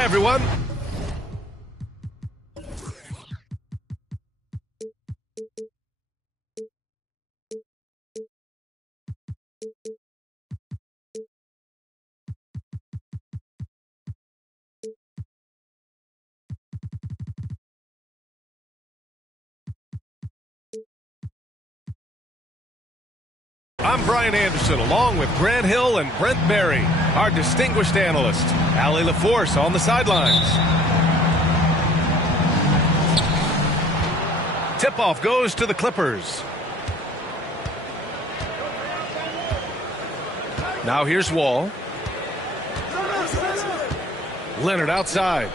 Bye, everyone. I'm Brian Anderson, along with Grant Hill and Brent Barry, our distinguished analyst. Allie LaForce on the sidelines. Tip-off goes to the Clippers. Now here's Wall. Leonard outside.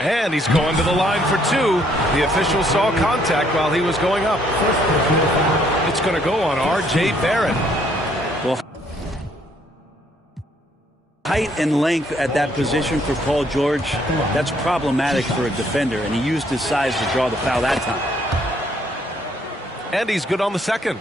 And he's going to the line for two. The official saw contact while he was going up. It's going to go on R.J. Barrett. Well, height and length at that position for Paul George, that's problematic for a defender, and he used his size to draw the foul that time. And he's good on the second.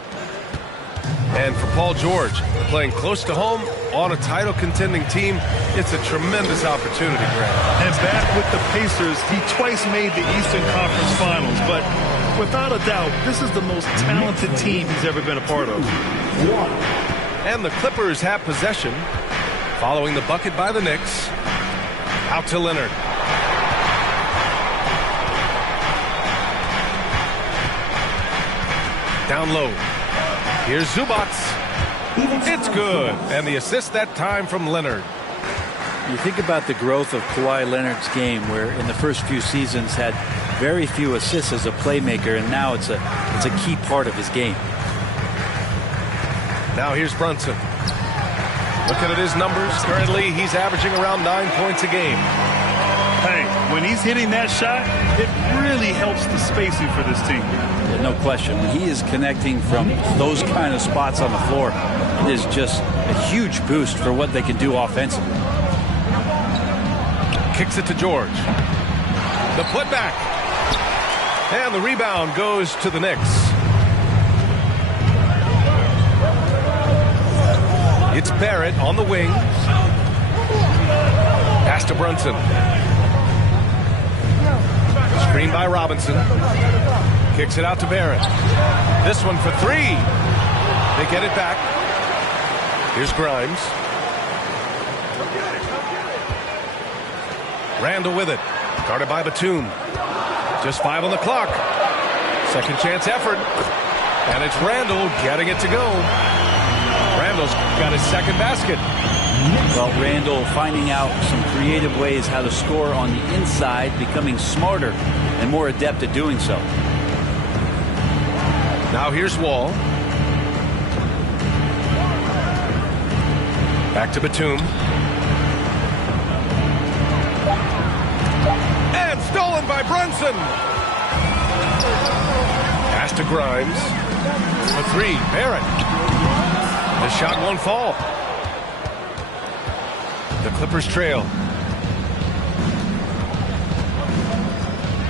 And for Paul George, playing close to home on a title-contending team, it's a tremendous opportunity, Grant. And back with the Pacers, he twice made the Eastern Conference Finals. But without a doubt, this is the most talented team he's ever been a part of. And the Clippers have possession, following the bucket by the Knicks. Out to Leonard. Down low. Here's Zubac. It's good. And the assist that time from Leonard. You think about the growth of Kawhi Leonard's game, where in the first few seasons had very few assists as a playmaker, and now it's a key part of his game. Now here's Brunson. Looking at his numbers, currently he's averaging around 9 points a game. Hey, when he's hitting that shot, it really helps the spacing for this team. Yeah, no question. When he is connecting from those kind of spots on the floor, it is just a huge boost for what they can do offensively. Kicks it to George. The putback. And the rebound goes to the Knicks. It's Barrett on the wing. Pass to Brunson. Screen by Robinson. Kicks it out to Barrett. This one for three. They get it back. Here's Grimes. Randall with it. Guarded by Batum. Just 5 on the clock. Second chance effort. And it's Randall getting it to go. Randall's got his second basket. Well, Randall finding out some creative ways how to score on the inside, becoming smarter and more adept at doing so. Now here's Wall. Back to Batum. And stolen by Brunson. Pass to Grimes. A three. Barrett. The shot won't fall. The Clippers trail.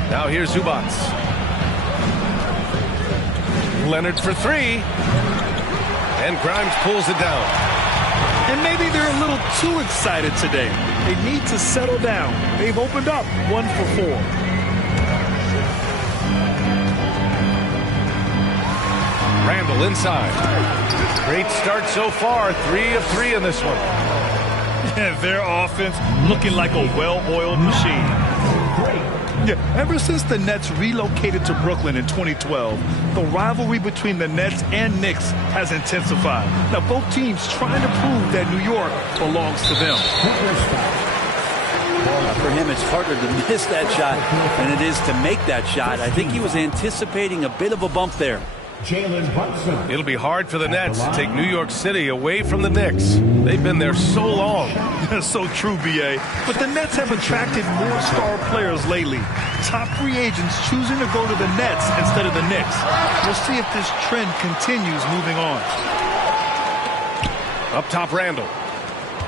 Now here's Zubac. Leonard for three. And Grimes pulls it down. And maybe they're a little too excited today. They need to settle down. They've opened up 1 for 4. Randall inside. Great start so far. 3 of 3 in this one. Their offense looking like a well-oiled machine. Yeah, ever since the Nets relocated to Brooklyn in 2012, the rivalry between the Nets and Knicks has intensified. Now, both teams trying to prove that New York belongs to them. For him, it's harder to miss that shot than it is to make that shot. I think he was anticipating a bit of a bump there. It'll be hard for the Nets to take New York City away from the Knicks. They've been there so long. So true, B.A. But the Nets have attracted more star players lately. Top free agents choosing to go to the Nets instead of the Knicks. We'll see if this trend continues moving on. Up top, Randall.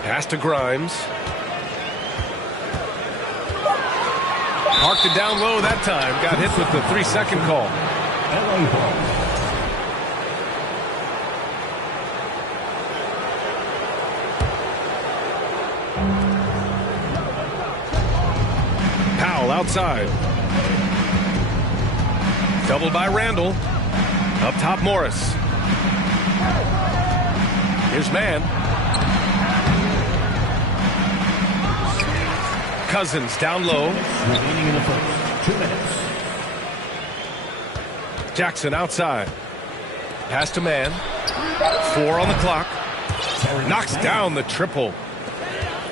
Pass to Grimes. Marked it down low that time. Got hit with the 3-second call. outside. Doubled by Randall. Up top, Morris. Here's man. Cousins down low. Remaining in the first. 2 minutes. Jackson outside. Pass to man. 4 on the clock. Knocks down the triple.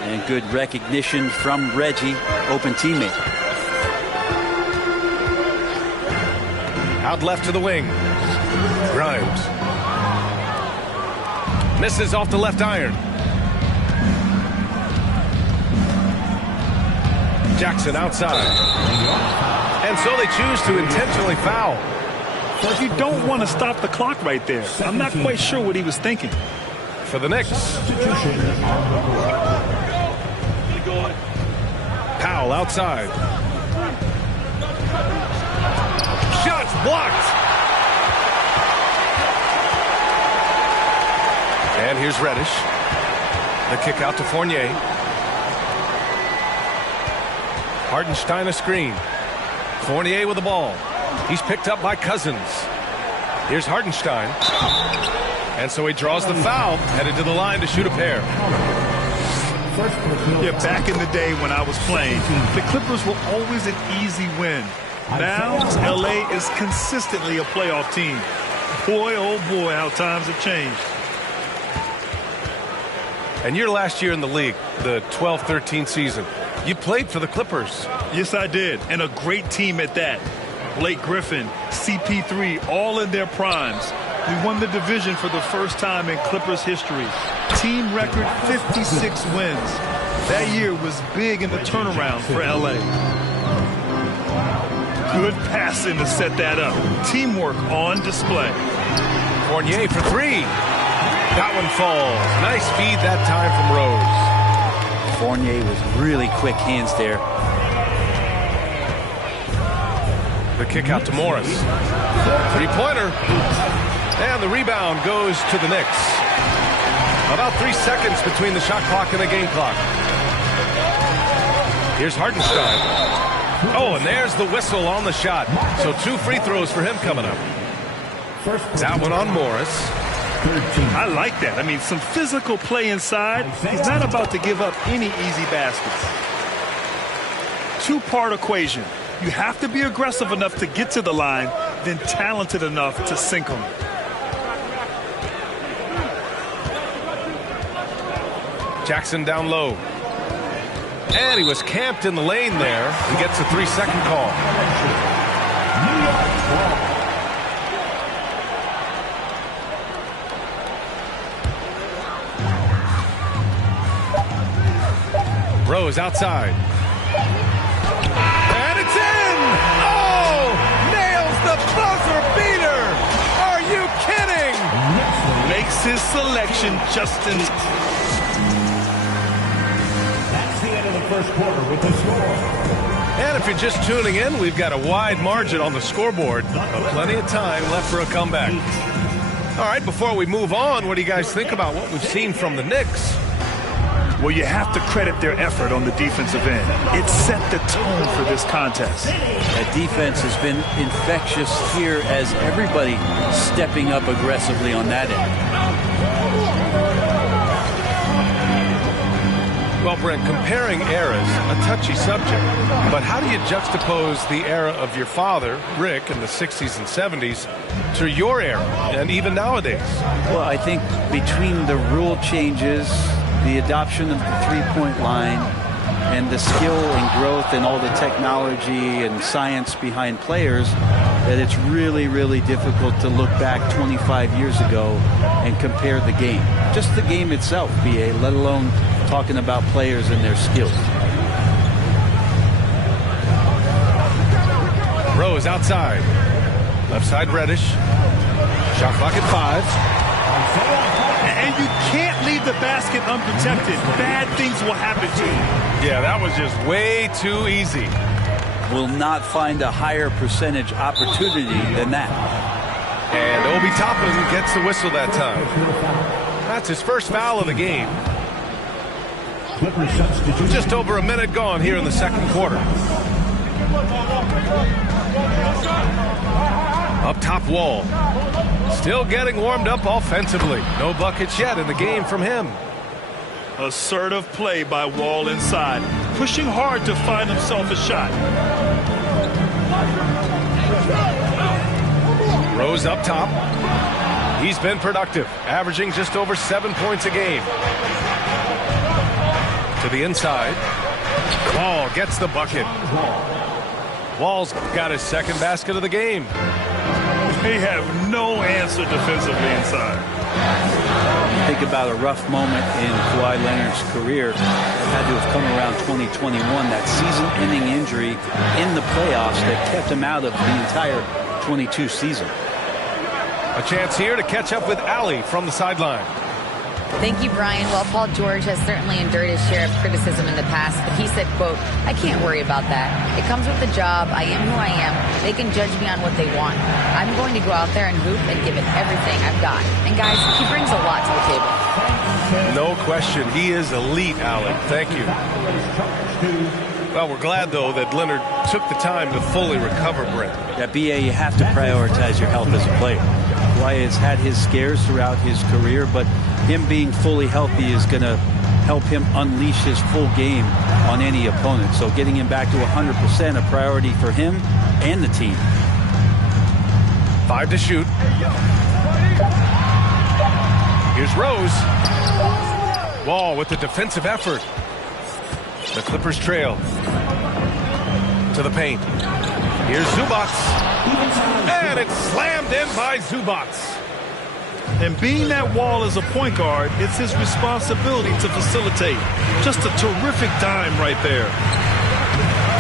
And good recognition from Reggie, open teammate. Out left to the wing. Grimes. Misses off the left iron. Jackson outside. And so they choose to intentionally foul. But you don't want to stop the clock right there. I'm not quite sure what he was thinking. For the Knicks. Powell outside. Shots blocked. And here's Reddish. The kick out to Fournier. Hartenstein a screen. Fournier with the ball. He's picked up by Cousins. Here's Hartenstein. And so he draws the foul, headed to the line to shoot a pair. Yeah, back in the day when I was playing, the Clippers were always an easy win. Now, LA is consistently a playoff team. Boy, oh boy, how times have changed. And your last year in the league, the 12-13 season, you played for the Clippers. Yes, I did, and a great team at that. Blake Griffin, CP3, all in their primes. We won the division for the first time in Clippers history. Team record 56 wins. That year was big in the turnaround for LA. Good passing to set that up. Teamwork on display. Fournier for 3. That one falls. Nice feed that time from Rose. Fournier was really quick hands there. The kick out to Morris. 3-pointer. And the rebound goes to the Knicks. About 3 seconds between the shot clock and the game clock. Here's Hartenstein. Oh, and there's the whistle on the shot. So 2 free throws for him coming up. That one on Morris. I like that. I mean, some physical play inside. He's not about to give up any easy baskets. 2-part equation. You have to be aggressive enough to get to the line, then talented enough to sink them. Jackson down low. And he was camped in the lane there. He gets a 3-second call. Rose outside. And it's in! Oh! Nails the buzzer beater! Are you kidding? Makes his selection just in time. That's the end of the first quarter with the score. And if you're just tuning in, we've got a wide margin on the scoreboard. Plenty of time left for a comeback. All right, before we move on, what do you guys think about what we've seen from the Knicks? Well, you have to credit their effort on the defensive end. It set the tone for this contest. That defense has been infectious here as everybody stepping up aggressively on that end. Well, Brent, comparing eras, a touchy subject. But how do you juxtapose the era of your father, Rick, in the 60s and 70s to your era and even nowadays? Well, I think between the rule changes, the adoption of the three-point line, and the skill and growth and all the technology and science behind players, that it's really, really difficult to look back 25 years ago and compare the game. Just the game itself, BA, let alone talking about players and their skills. Rose outside. Left side Reddish. Shot clock at 5. And you can't leave the basket unprotected. Bad things will happen to you. Yeah, that was just way too easy. Will not find a higher percentage opportunity than that. And Obi Toppin gets the whistle that time. That's his first foul of the game. Just over a minute gone here in the second quarter. Up top, Wall. Still getting warmed up offensively. No buckets yet in the game from him. Assertive play by Wall inside, pushing hard to find himself a shot. Rose up top. He's been productive, averaging just over 7 points a game. To the inside. Wall gets the bucket. Wall's got his second basket of the game. They have no answer defensively inside. Think about a rough moment in Kawhi Leonard's career that had to have come around 2021, that season-ending injury in the playoffs that kept him out of the entire 22 season. A chance here to catch up with Allie from the sideline. Thank you, Brian. Well, Paul George has certainly endured his share of criticism in the past, but he said, quote, "I can't worry about that. It comes with the job. I am who I am. They can judge me on what they want. I'm going to go out there and hoop and give it everything I've got." And guys, he brings a lot to the table. No question. He is elite, Allie. Thank you. Well, we're glad, though, that Leonard took the time to fully recover, Brent. Yeah, BA, you have to prioritize your health as a player. Kawhi has had his scares throughout his career, but him being fully healthy is going to help him unleash his full game on any opponent. So getting him back to 100% a priority for him and the team. 5 to shoot. Here's Rose. Wall with the defensive effort. The Clippers trail to the paint. Here's Zubac. And it's slammed in by Zubac. And being that Wall is a point guard, it's his responsibility to facilitate. Just a terrific dime right there.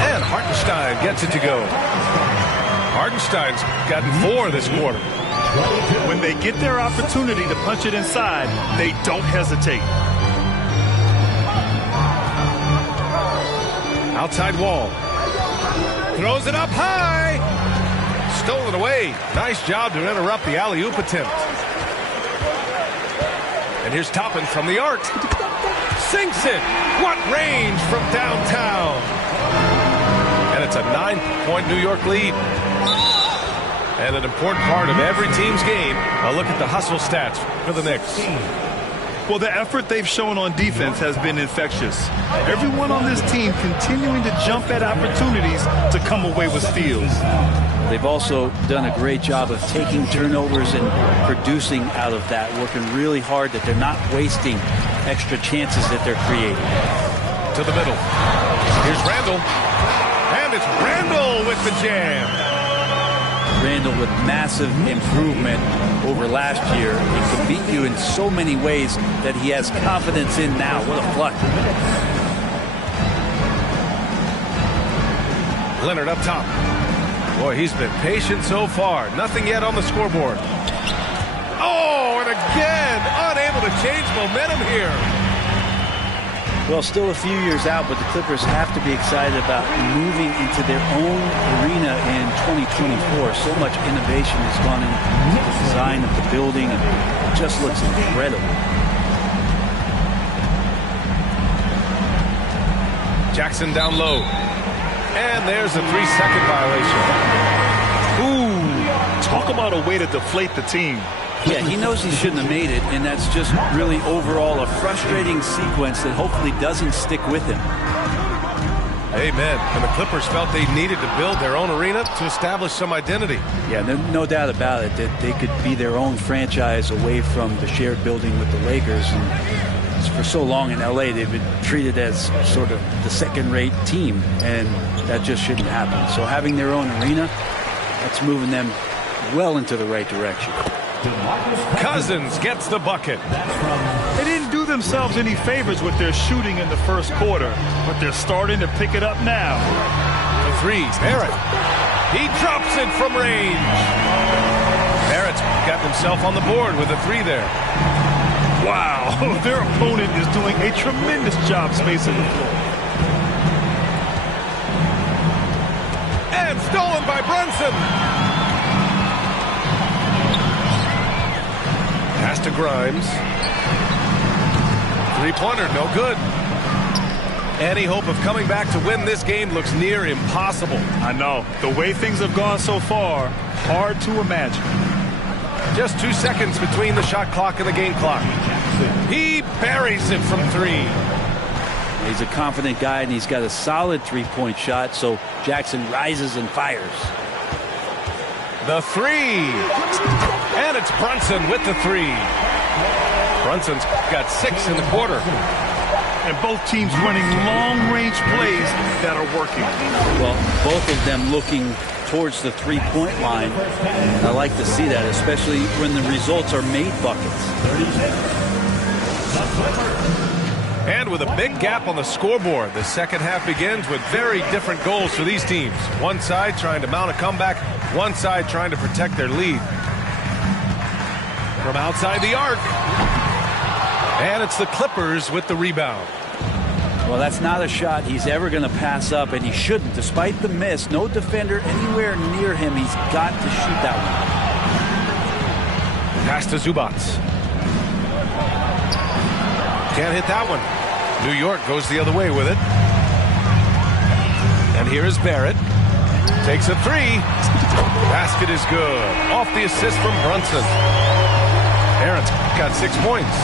And Hartenstein gets it to go. Hartenstein's gotten 4 this quarter. When they get their opportunity to punch it inside, they don't hesitate. Outside Wall. Throws it up high. Stolen away. Nice job to interrupt the alley-oop attempt. And here's Toppin from the arc. Sinks it. What range from downtown. And it's a 9-point New York lead. And an important part of every team's game. A look at the hustle stats for the Knicks. Well, the effort they've shown on defense has been infectious. Everyone on this team continuing to jump at opportunities to come away with steals. They've also done a great job of taking turnovers and producing out of that, working really hard that they're not wasting extra chances that they're creating. To the middle. Here's Randall. And it's Randall with the jam. Randall with massive improvement over last year. He can beat you in so many ways that he has confidence in now. What a flush. Leonard up top. Boy, he's been patient so far. Nothing yet on the scoreboard. Oh, and again, unable to change momentum here. Well, still a few years out, but the Clippers have to be excited about moving into their own arena in 2024. So much innovation has gone into the design of the building, and it just looks incredible. Jackson down low. And there's a 3-second violation. Ooh, talk about a way to deflate the team. Yeah, he knows he shouldn't have made it, and that's just really overall a frustrating sequence that hopefully doesn't stick with him. Amen. And the Clippers felt they needed to build their own arena to establish some identity. Yeah, no doubt about it that they could be their own franchise away from the shared building with the Lakers. And for so long in LA, they've been treated as sort of the second-rate team, and that just shouldn't happen. So having their own arena, that's moving them well into the right direction. Cousins gets the bucket. They didn't do themselves any favors with their shooting in the first quarter, but they're starting to pick it up now. The 3, Barrett. He drops it from range. Barrett's got himself on the board with a 3 there. Wow, their opponent is doing a tremendous job spacing the floor. And stolen by Brunson. Pass to Grimes. 3-pointer, no good. Any hope of coming back to win this game looks near impossible. I know. The way things have gone so far, hard to imagine. Just 2 seconds between the shot clock and the game clock. He buries it from 3. He's a confident guy, and he's got a solid three-point shot, so Jackson rises and fires. The 3. And it's Brunson with the 3. Brunson's got 6 in the quarter. And both teams running long-range plays that are working. Well, both of them looking towards the three-point line. I like to see that, especially when the results are made buckets. And with a big gap on the scoreboard, the second half begins with very different goals for these teams. One side trying to mount a comeback, one side trying to protect their lead. From outside the arc. And it's the Clippers with the rebound. Well, that's not a shot he's ever going to pass up, and he shouldn't. Despite the miss, no defender anywhere near him. He's got to shoot that one. Pass to Zubac. Can't hit that one. New York goes the other way with it. And here is Barrett. Takes a 3. Basket is good. Off the assist from Brunson. Barrett's got 6 points.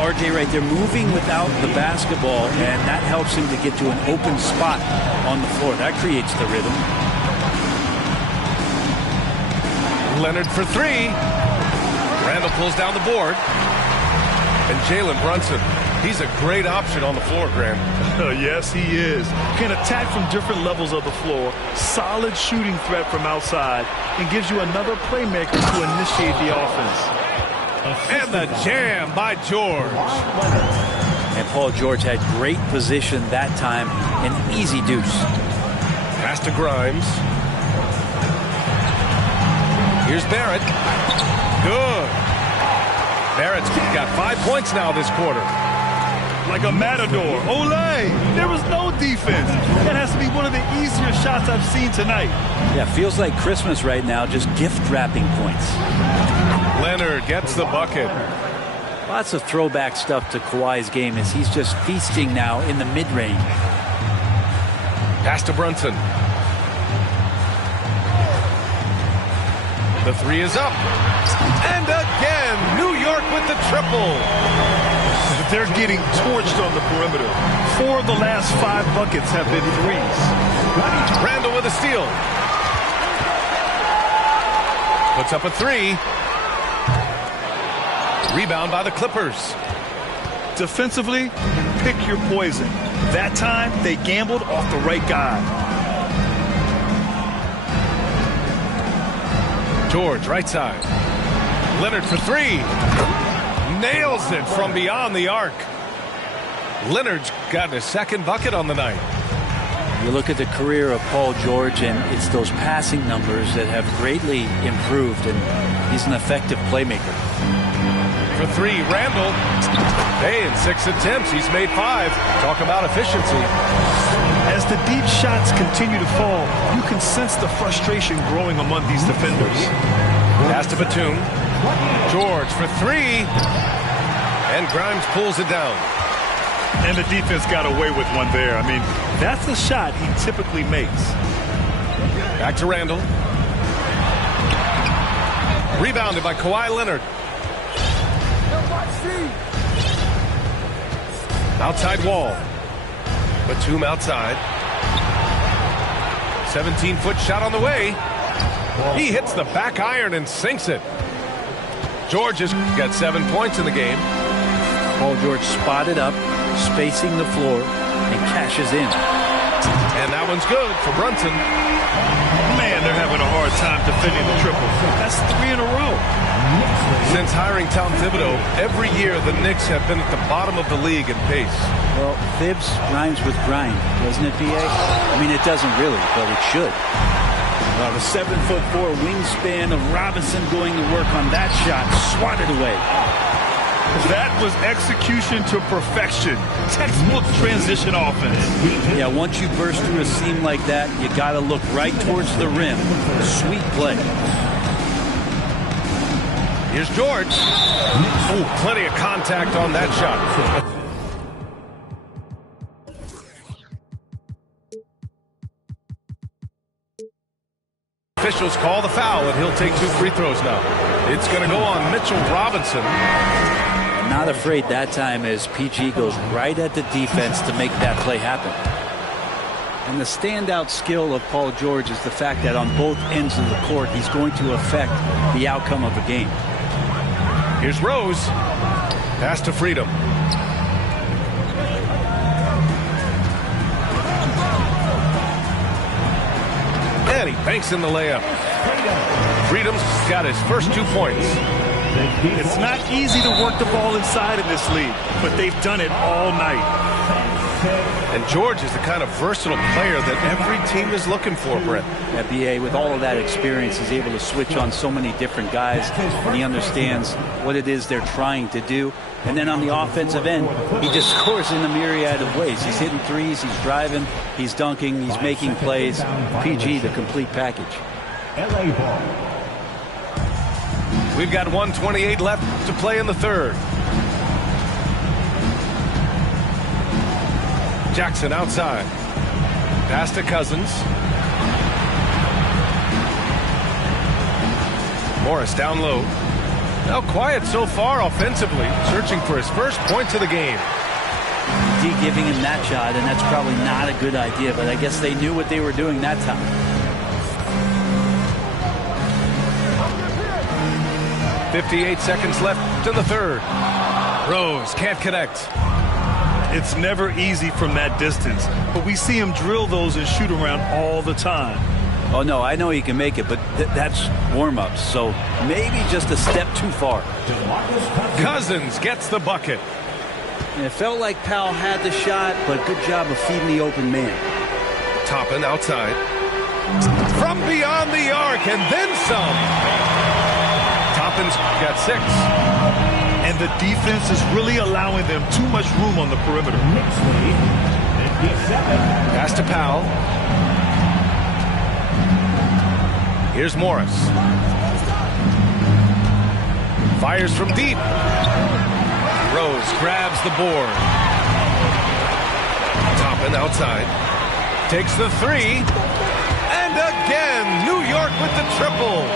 RJ right there moving without the basketball, and that helps him to get to an open spot on the floor. That creates the rhythm. Leonard for 3. Randall pulls down the board. And Jalen Brunson, he's a great option on the floor, Graham. Yes, he is. Can attack from different levels of the floor. Solid shooting threat from outside, and gives you another playmaker to initiate the offense. And the jam by George. And Paul George had great position that time. An easy deuce. Pass to Grimes. Here's Barrett. Good. Barrett's got 5 points now this quarter. Like a matador. Olay! There was no defense. That has to be one of the easier shots I've seen tonight. Yeah, feels like Christmas right now, just gift wrapping points. Leonard gets the bucket. Lots of throwback stuff to Kawhi's game as he's just feasting now in the mid-range. Pass to Brunson. The 3 is up. And again, New York with the triple. They're getting torched on the perimeter. 4 of the last 5 buckets have been threes. Randall with a steal. Puts up a 3. Rebound by the Clippers. Defensively, pick your poison. That time, they gambled off the right guy. George, right side. Leonard for 3. Nails it from beyond the arc. Leonard's got his second bucket on the night. You look at the career of Paul George, and it's those passing numbers that have greatly improved, and he's an effective playmaker. For 3, Randall. Hey, in 6 attempts, he's made 5. Talk about efficiency. As the deep shots continue to fall, you can sense the frustration growing among these defenders. Pass to Batum. George for 3. And Grimes pulls it down. And the defense got away with one there. I mean, that's the shot he typically makes. Back to Randall. Rebounded by Kawhi Leonard. Outside wall. Batum outside. 17-foot shot on the way. He hits the back iron and sinks it. George has got 7 points in the game. Paul George spotted up, spacing the floor, and cashes in. And that one's good for Brunson. Man, they're having a hard time defending the triple. That's 3 in a row. Since hiring Tom Thibodeau, every year the Knicks have been at the bottom of the league in pace. Well, Thibs rhymes with grind, doesn't it, B.A.? I mean, it doesn't really, but it should. The 7'4" wingspan of Robinson going to work on that shot, swatted away. That was execution to perfection. Textbook transition offense. Yeah, once you burst through a seam like that, you got to look right towards the rim. Sweet play. Here's George. Oh, plenty of contact on that shot. officials call the foul, and he'll take 2 free throws now. It's going to go on Mitchell Robinson. Not afraid that time as PG goes right at the defense to make that play happen. And the standout skill of Paul George is the fact that on both ends of the court, he's going to affect the outcome of a game. Here's Rose. Pass to Freedom. And he banks in the layup. Freedom's got his first 2 points. It's not easy to work the ball inside in this league, but they've done it all night. And George is the kind of versatile player that every team is looking for, Brett. At BA, with all of that experience, he's able to switch on so many different guys, and he understands what it is they're trying to do. And then on the offensive end, he just scores in a myriad of ways. He's hitting threes, he's driving, he's dunking, he's making plays. PG, the complete package. LA ball. We've got 1:28 left to play in the third. Jackson outside. Pass to Cousins. Morris down low. Now quiet so far offensively, searching for his first points of the game. D giving him that shot, and that's probably not a good idea, but I guess they knew what they were doing that time. .58 seconds left in the third. Rose can't connect. It's never easy from that distance, but we see him drill those and shoot around all the time. Oh, no, I know he can make it, but that's warm-ups, so maybe just a step too far. Cousins gets the bucket. And it felt like Powell had the shot, but good job of feeding the open man. Toppin outside. From beyond the arc, and then some. Toppin's got 6. And the defense is really allowing them too much room on the perimeter. Pass to Powell. Here's Morris. Fires from deep. Rose grabs the board. Toppin outside. Takes the 3. And again, New York with the triple.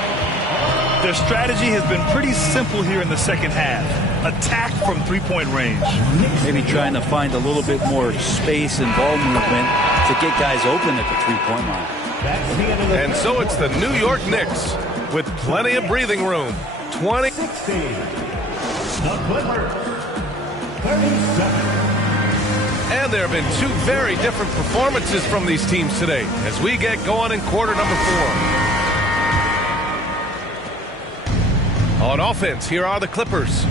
Their strategy has been pretty simple here in the second half. Attack from three-point range. Maybe trying to find a little bit more space and ball movement to get guys open at the three-point line. And so it's the New York Knicks with plenty of breathing room. 20. The Clippers, 37. And there have been 2 very different performances from these teams today as we get going in quarter number 4. On offense, here are the Clippers.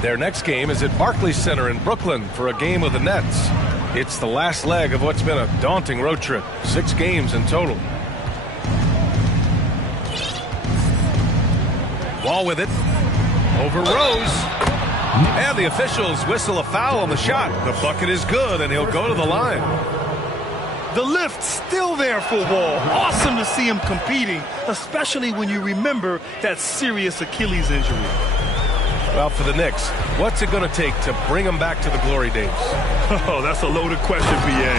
Their next game is at Barclays Center in Brooklyn for a game with the Nets. It's the last leg of what's been a daunting road trip. 6 games in total. Wall with it. Over Rose. And the officials whistle a foul on the shot. The bucket is good, and he'll go to the line. The lift still there for Wall. Awesome to see him competing, especially when you remember that serious Achilles injury. Well, for the Knicks, what's it going to take to bring them back to the glory days? Oh, that's a loaded question, BA.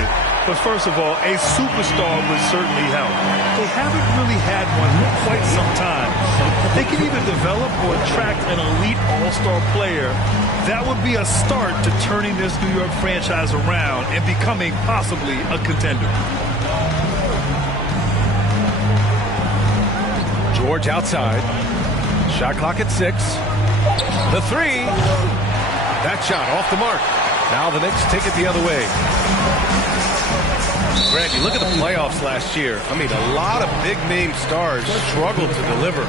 But first of all, a superstar would certainly help. They haven't really had one for quite some time. If they can either develop or attract an elite all-star player, that would be a start to turning this New York franchise around and becoming possibly a contender. George outside. Shot clock at 6. The 3. That shot off the mark. Now the Knicks take it the other way. Grant, you look at the playoffs last year. I mean, a lot of big-name stars struggled to deliver.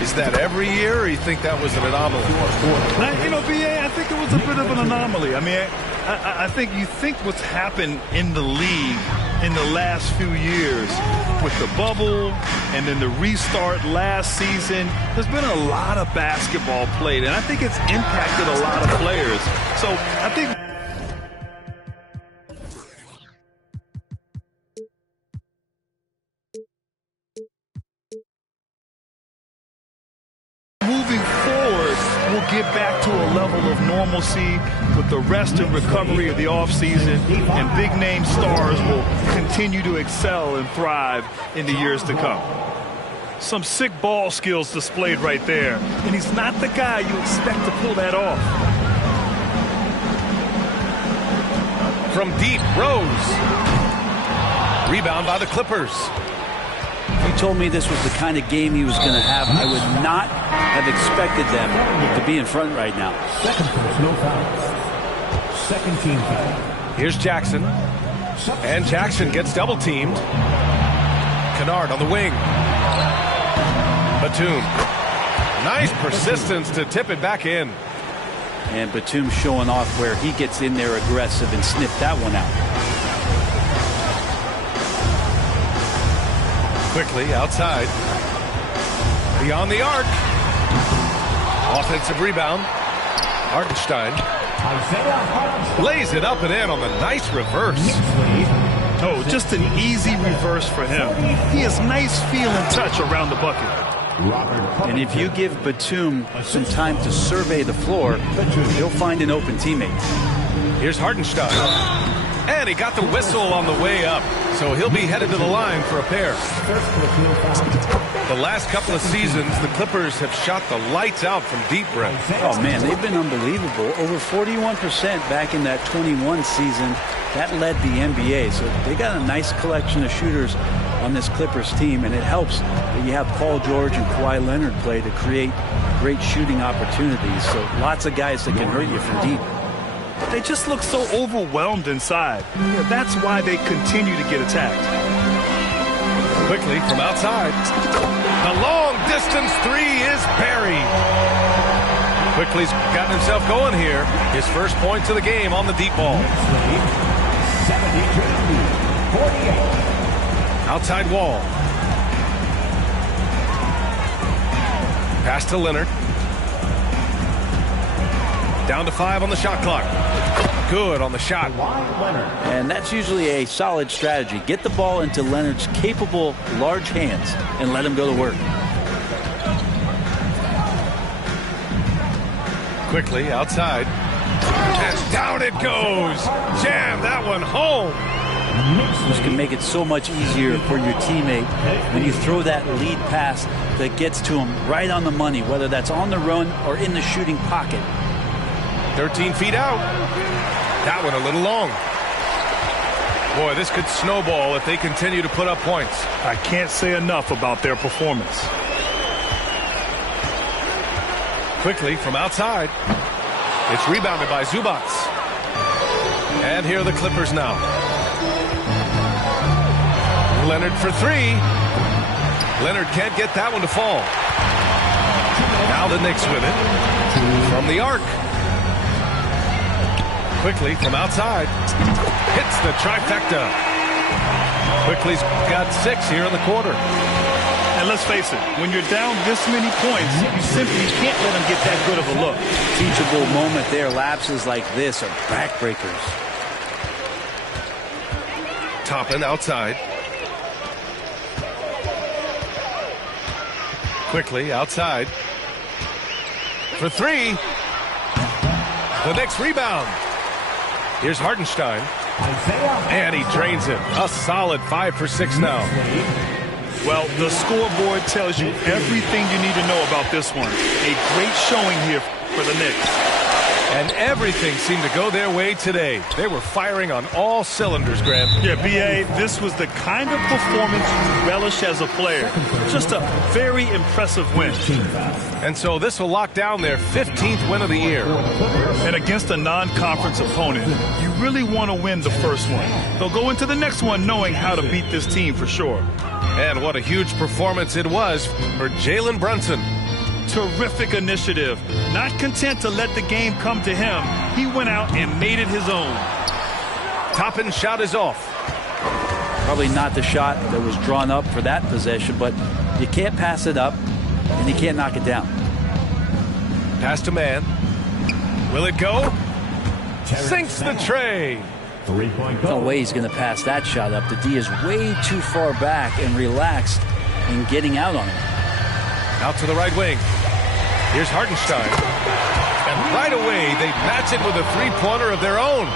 Is that every year, or you think that was an anomaly? Now, you know, BA, I think it was a bit of an anomaly. I mean, I think you think what's happened in the league in the last few years with the bubble and then the restart last season, there's been a lot of basketball played, and I think it's impacted a lot of players. So I think moving forward, we'll get back to a level of normalcy with the rest and recovery of the offseason, and big-name stars will continue to excel and thrive in the years to come. Some sick ball skills displayed right there. And he's not the guy you expect to pull that off. From deep, Rose. Rebound by the Clippers. If you told me this was the kind of game he was going to have, I would not have expected them to be in front right now. Second personal foul. Second team foul. Here's Jackson. And Jackson gets double teamed. Kennard on the wing. Batum. Nice persistence to tip it back in. And Batum showing off where he gets in there aggressive and snip that one out. Quickly outside. Beyond the arc. Offensive rebound. Hartenstein lays it up and in on the nice reverse. Oh, just an easy reverse for him. He has nice feel and touch around the bucket. And if you give Batum some time to survey the floor, he'll find an open teammate. Here's Hartenstein. And he got the whistle on the way up, so he'll be headed to the line for a pair. The last couple of seasons, the Clippers have shot the lights out from deep, Brent. Oh, man, they've been unbelievable. Over 41% back in that 21 season. That led the NBA, so they got a nice collection of shooters on this Clippers team, and it helps that you have Paul George and Kawhi Leonard play to create great shooting opportunities. So lots of guys that can hurt you from deep. They just look so overwhelmed inside. Yeah, that's why they continue to get attacked. Quickly from outside. The long distance three is buried. Quickly's gotten himself going here. His first points of the game on the deep ball. 72-48. Outside wall. Pass to Leonard. Down to 5 on the shot clock. Good on the shot. And that's usually a solid strategy. Get the ball into Leonard's capable, large hands and let him go to work. Quickly outside. And down it goes. Jam that one home. This can make it so much easier for your teammate when you throw that lead pass that gets to him right on the money, whether that's on the run or in the shooting pocket. 13 feet out. That one a little long. Boy, this could snowball if they continue to put up points. I can't say enough about their performance. Quickly from outside. It's rebounded by Zubats. And here are the Clippers now. Leonard for three. Leonard can't get that one to fall. Now the Knicks with it. From the arc. Quickly from outside. Hits the trifecta. Quickly's got 6 here in the quarter. And let's face it, when you're down this many points, you simply can't let them get that good of a look. Teachable moment there. Lapses like this are backbreakers. Toppin outside. Quickly outside. For three. The Knicks rebound. Here's Hartenstein. And he drains it. A solid 5 for 6 now. Well, the scoreboard tells you everything you need to know about this one. A great showing here for the Knicks. And everything seemed to go their way today. They were firing on all cylinders, Grant. Yeah, B.A., this was the kind of performance you relish as a player. Just a very impressive win. And so this will lock down their 15th win of the year. And against a non-conference opponent, you really want to win the first one. They'll go into the next one knowing how to beat this team for sure. And what a huge performance it was for Jalen Brunson. Terrific initiative. Not content to let the game come to him, he went out and made it his own. Toppin shot is off. Probably not the shot that was drawn up for that possession, but you can't pass it up and you can't knock it down. Pass to man. Will it go? Sinks the tray. No way he's going to pass that shot up. The D is way too far back and relaxed in getting out on him. Out to the right wing. Here's Hartenstein. And right away, they match it with a three-pointer of their own.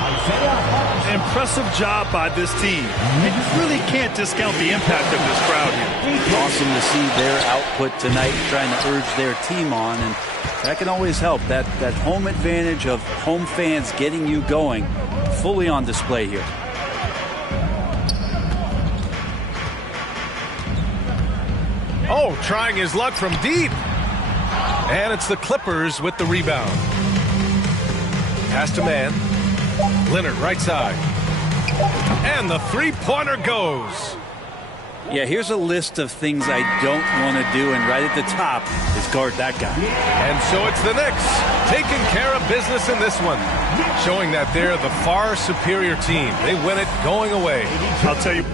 Impressive job by this team. And you really can't discount the impact of this crowd here. Awesome to see their output tonight, trying to urge their team on, and that can always help. That home advantage of home fans getting you going, fully on display here. Oh, trying his luck from deep. And it's the Clippers with the rebound. Pass to man. Leonard, right side. And the three-pointer goes. Yeah, here's a list of things I don't want to do, and right at the top is guard that guy. And so it's the Knicks taking care of business in this one, showing that they're the far superior team. They win it going away. I'll tell you.